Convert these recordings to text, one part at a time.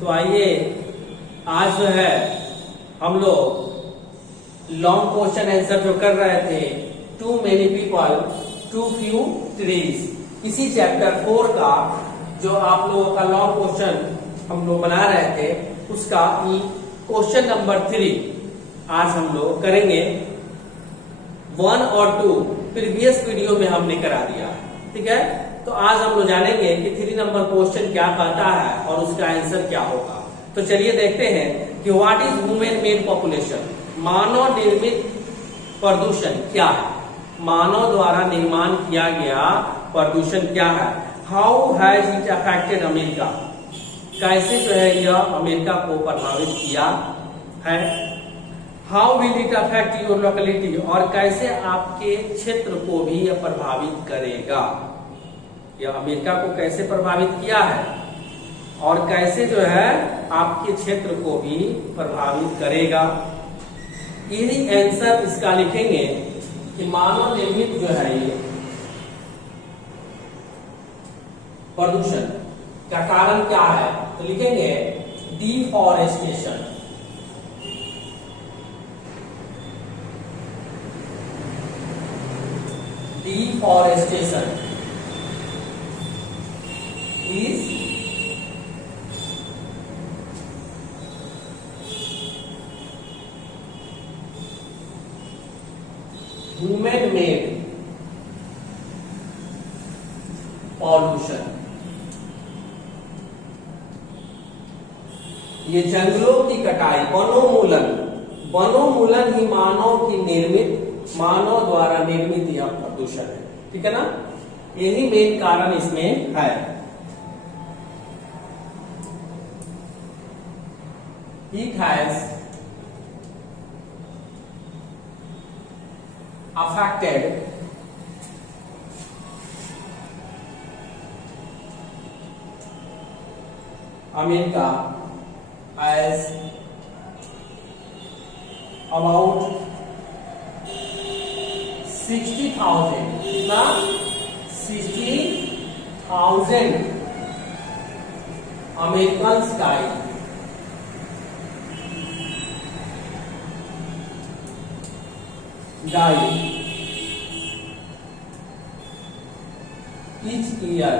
तो आइए आज जो है हम लोग लॉन्ग क्वेश्चन आंसर जो कर रहे थे, too many people too few trees, इसी चैप्टर 4 का जो आप लोगों का लॉन्ग क्वेश्चन हम लोग बना रहे थे, उसका क्वेश्चन नंबर 3 आज हम लोग करेंगे। 1 और 2 प्रीवियस वीडियो में हमने करा दिया, ठीक है। तो आज हम लोग जानेंगे कि 3 नंबर क्वेश्चन क्या कहता है और उसका आंसर क्या होगा। तो चलिए देखते हैं कि what is human made population, मानव निर्मित प्रदूषण क्या है, मानव द्वारा निर्माण किया गया प्रदूषण क्या है। How has it affected America, कैसे जो है यह अमेरिका को प्रभावित किया है। How will it affect your locality, और कैसे आपके क्षेत्र को भी यह प्रभावित करेगा। यह अमेरिका को कैसे प्रभावित किया है और कैसे जो है आपके क्षेत्र को भी प्रभावित करेगा। यही आंसर इसका लिखेंगे कि मानव निर्मित जो है ये प्रदूषण का कारण क्या है। तो लिखेंगे deforestation, deforestation is human made pollution। ये जंगलों की कटाई, वनोन्मूलन, वनोन्मूलन ही मानव की निर्मित, मानव द्वारा निर्मित यह प्रदूषण है, ठीक है ना। यही मेन कारण इसमें है। It has affected America as about 60,000, कितना 60,000 Americans died। Each year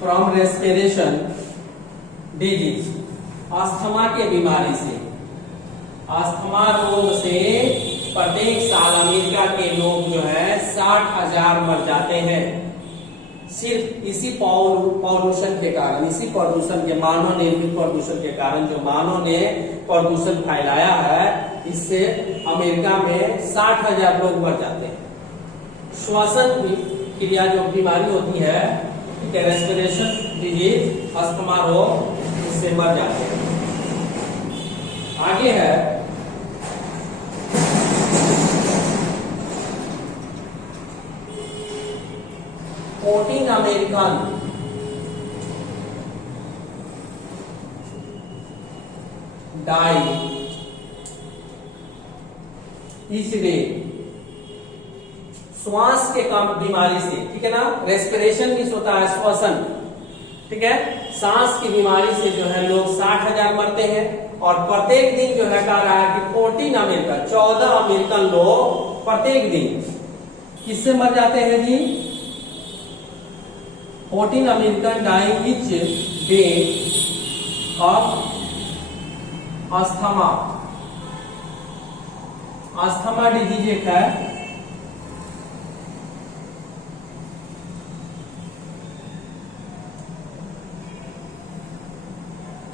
from respiration disease, asthma के बीमारी से, अस्थमा रोग से प्रत्येक साल अमेरिका के लोग जो है 60,000 मर जाते हैं, सिर्फ इसी पॉल्यूशन के कारण, इसी प्रदूषण के, मानव निर्मित प्रदूषण के कारण, जो मानव ने प्रदूषण फैलाया है, इससे अमेरिका में 60,000 लोग मर जाते हैं। श्वसन क्रिया जो बीमारी होती है, रेस्पिरेशन डिजीज, अस्थमा रोग, इससे मर जाते हैं। आगे है 14 अमेरिकन डाई इस डे, श्वास के काम बीमारी से, ठीक है ना। रेस्पिरेशन भी होता है श्वसन, ठीक है। सांस की बीमारी से जो है लोग 60,000 मरते हैं, और प्रत्येक दिन जो है कह रहा है कि 14 अमेरिकन, 14 अमेरिकन लोग प्रत्येक दिन किससे मर जाते हैं जी। 14 American dying each day of asthma, asthma disease एक है,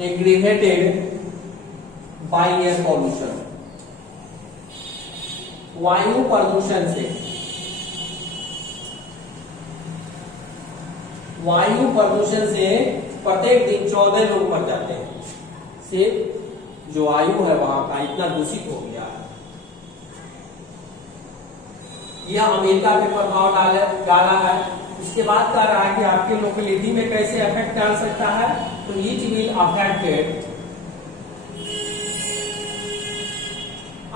एग्रीवेटेड बाय एयर पॉल्यूशन, वायु प्रदूषण से, वायु प्रदूषण से प्रत्येक दिन 14 लोग मर जाते हैं। सिर्फ जो वायु है वहां का इतना दूषित हो गया है। यह अमेरिका पे प्रभाव डाला है। उसके बाद कह रहा है कि आपके लोकेलिटी में कैसे इफेक्ट डाल सकता है, तो it will affected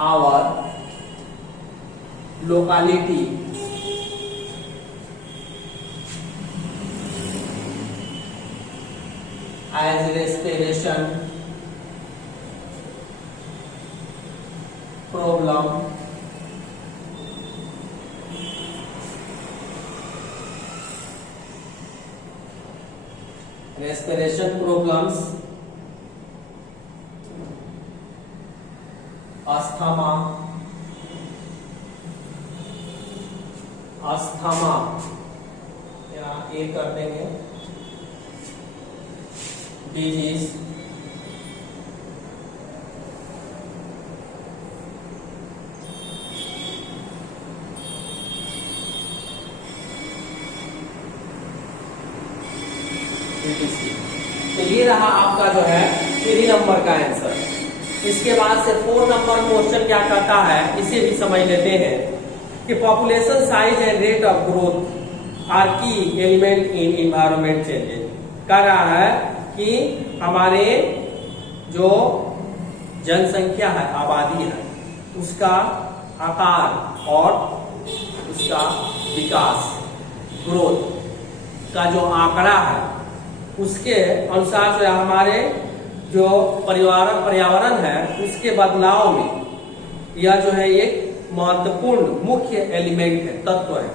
our locality as respiration problem, respiration problems, asthma, यहाँ ए कर देंगे, डिजीज, तो ये रहा आपका जो है 3 नंबर का आंसर। इसके बाद से 4 नंबर क्वेश्चन क्या कहता है, इसे भी समझ लेते हैं कि population size and rate of growth are key element in environment changes. कह रहा है कि हमारे जो जनसंख्या है, आबादी है, उसका आकार और उसका विकास, ग्रोथ का जो आंकड़ा है, उसके अनुसार जो हमारे जो पर्यावरण है उसके बदलाव में यह जो है एक महत्वपूर्ण मुख्य एलिमेंट है, तत्व है।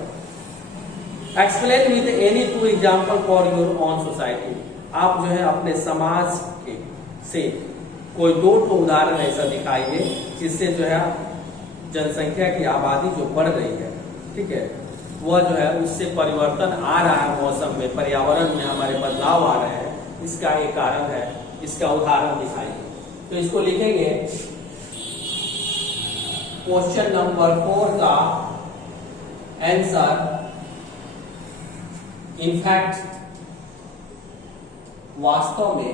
Explain with any 2 example for your on society. आप जो है अपने समाज के से कोई 2 उदाहरण ऐसा दिखाइए जिससे जो है जनसंख्या की आबादी जो बढ़ रही है, ठीक है, वह जो है उससे परिवर्तन आ रहा है, मौसम में, पर्यावरण में हमारे बदलाव आ रहे हैं, इसका एक कारण है, इसका उदाहरण दिखाइए। तो इसको लिखेंगे क्वेश्चन नंबर 4 का आंसर। इनफैक्ट वास्तव में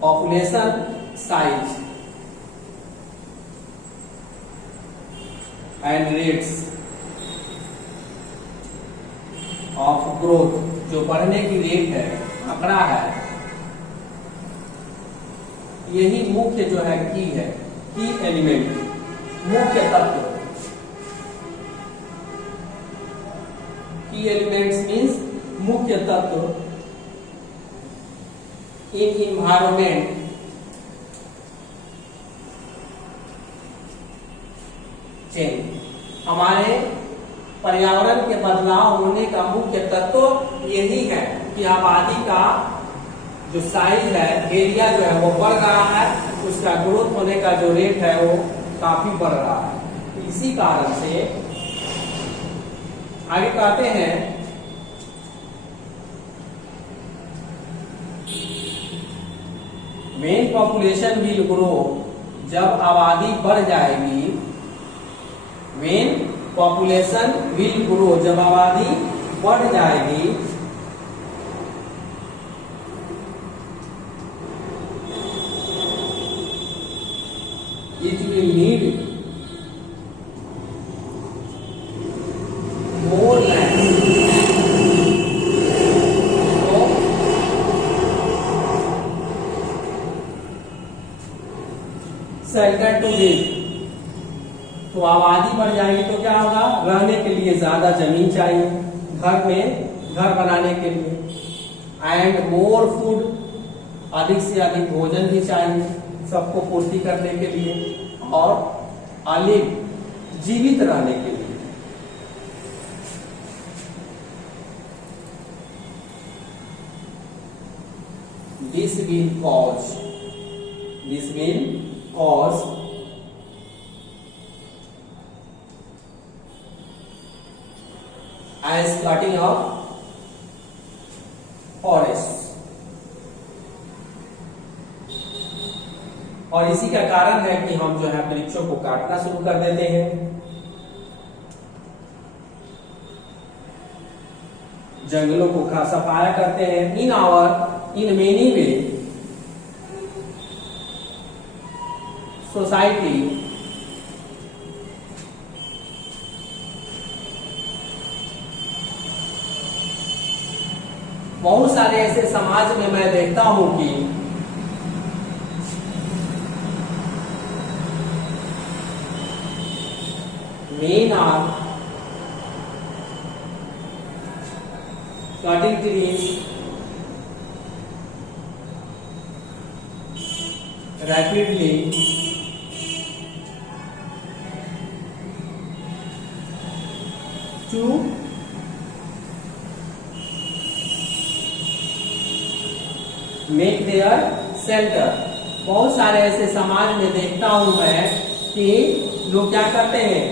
population size and rates of growth, जो बढ़ने की रेट है, आंकड़ा है, यही मुख्य जो है की एलिमेंट, मुख्य तत्व। की एलिमेंट्स मीन्स मुख्य तत्व इन इन्वायरमेंट चेंज। हमारे पर्यावरण के बदलाव होने का मुख्य तत्व यही है कि आबादी का जो साइज है, एरिया जो है वो बढ़ रहा है, उसका ग्रोथ होने का जो रेट है वो काफी बढ़ रहा है। तो इसी कारण से आगे कहते हैं मेन पॉपुलेशन विल ग्रो, जब आबादी बढ़ जाएगी, मेन पॉपुलेशन विल ग्रो, जब आबादी बढ़ जाएगी, it will need more land. Shelter to live, तो आबादी बढ़ जाएगी तो क्या होगा, रहने के लिए ज्यादा जमीन चाहिए, घर बनाने के लिए, एंड मोर फूड, अधिक से अधिक भोजन भी चाहिए सबको पूर्ति करने के लिए, और अलिव, जीवित रहने के लिए। This will cause as cutting of forests, और इसी का कारण है कि हम जो है वृक्षों को काटना शुरू कर देते हैं। जंगलों को सफाया करते हैं। इन मेनी वे सोसाइटी बहुत सारे ऐसे समाज में मैं देखता हूं कि men are cutting trees rapidly to make their shelter। बहुत सारे ऐसे समाज में देखता हूं मैं कि लोग क्या करते हैं,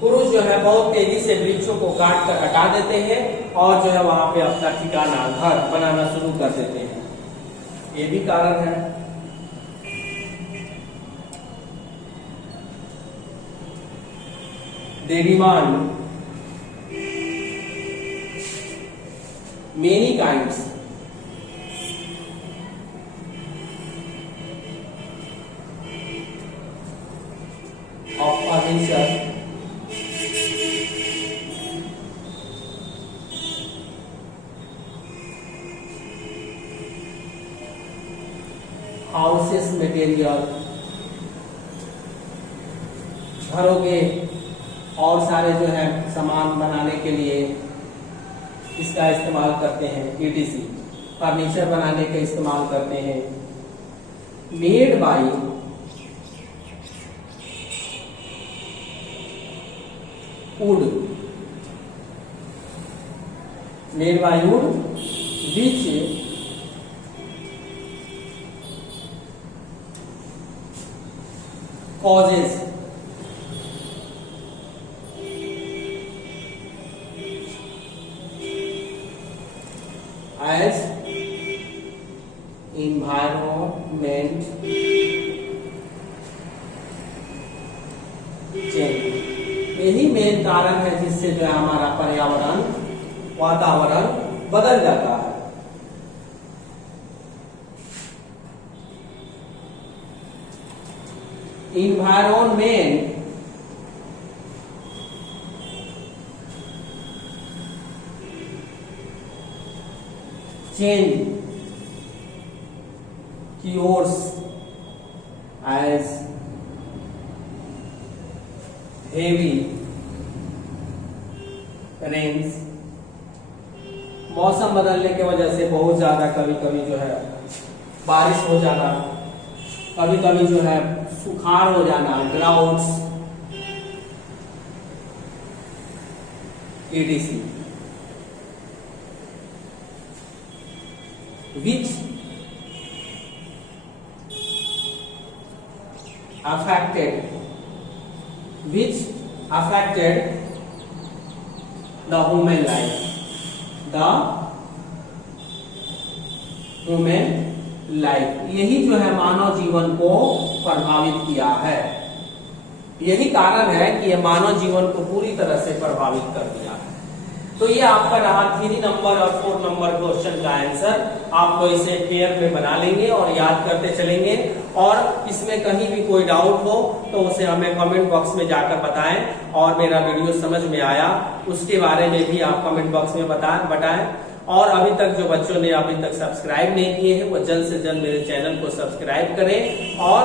पुरुष जो है बहुत तेजी से वृक्षों को काट कर हटा देते हैं और जो है वहां पे अपना ठिकाना घर बनाना शुरू कर देते हैं। ये भी कारण है। They demand many kinds of furniture houses material, घरों के और सारे जो है सामान बनाने के लिए इसका इस्तेमाल करते हैं। ETC फर्नीचर बनाने का इस्तेमाल करते हैं। Made by would, made by would which causes as environment change। यही मेन कारण है जिससे जो है हमारा पर्यावरण वातावरण बदल जाता है। environment change cures as heavy rains। मौसम बदलने की वजह से बहुत ज्यादा कभी कभी जो है बारिश हो जाना, कभी कभी जो है सुखाड़ हो जाना, droughts ETC which affected the human life, यही जो है मानव जीवन को प्रभावित किया है। यही कारण है कि यह मानव जीवन को पूरी तरह से प्रभावित कर दिया है। तो ये आपका रहा 3 नंबर और 4 नंबर क्वेश्चन का आंसर। आपको इसे पेयर में बना लेंगे और याद करते चलेंगे, और इसमें कहीं भी कोई डाउट हो तो उसे हमें कमेंट बॉक्स में जाकर बताएं, और मेरा वीडियो समझ में आया उसके बारे में भी आप कमेंट बॉक्स में बताएं। और अभी तक जो बच्चों ने अभी तक सब्सक्राइब नहीं किए हैं वो जल्द से जल्द मेरे चैनल को सब्सक्राइब करें और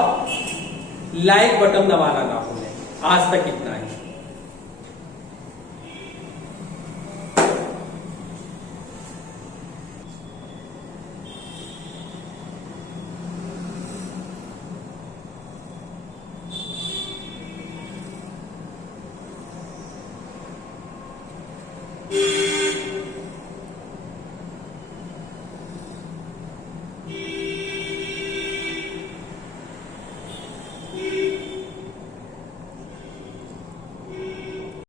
लाइक बटन दबाना ना भूलें। आज तक इतना ही।